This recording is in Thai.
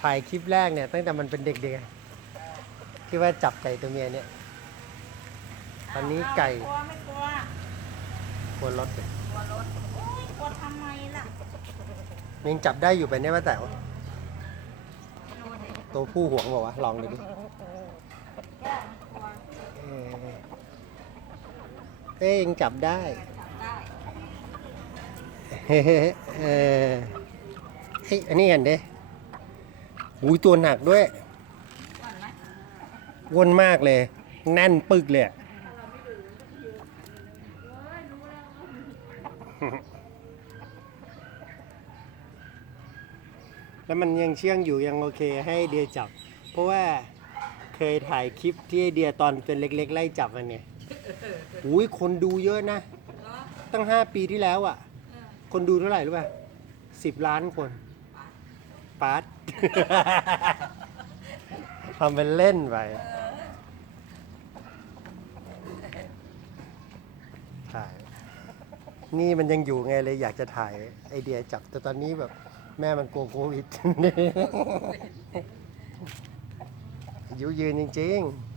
ถ่ายคลิปแรกเนี่ยตั้งแต่มันเป็นเด็กๆอะที่ว่าจับไก่ตัวเมียเนี่ย ตอนนี้ไก่กลัวไม่กลัวกลัวรถเลยกลัวรถโอ้ยกลัวทำไมล่ะยังจับได้อยู่ไปเนี่ยว่าแต่ว่าดูดิตัวผู้หวงบอกว่าวะลองดูดิแก้วไม่กลัวเออเอ้ยยังจับได้จับได้เฮ้เออเฮ้ยอันนี้เห็นดิ อุ้ยตัวหนักด้วยวนมากเลย แน่นปึกเลยแล้วมันยังเชื่องอยู่ยังโอเคให้เดียจับ เพราะว่าเคยถ่ายคลิปที่เดียตอนเป็นเล็ก ๆ ไล่จับมันเนี่ยอุ้ยคนดูเยอะนะ ตั้งห้าปีที่แล้วอะ คนดูเท่าไหร่รู้ป่ะสิบล้านคน ปัด ทำเป็นเล่นไปถ่ายนี่มันยังอยู่ไงเลยอยากจะถ่ายไอเดียจับแต่ตอนนี้แบบ แม่มันกลัวโควิดอายุยืนจริง ๆ